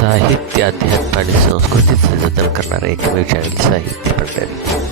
साहित्य अध्यात्म आणि संस्कृतीचं जतन करणारे एकमेव चॅनल साहित्य मंडळी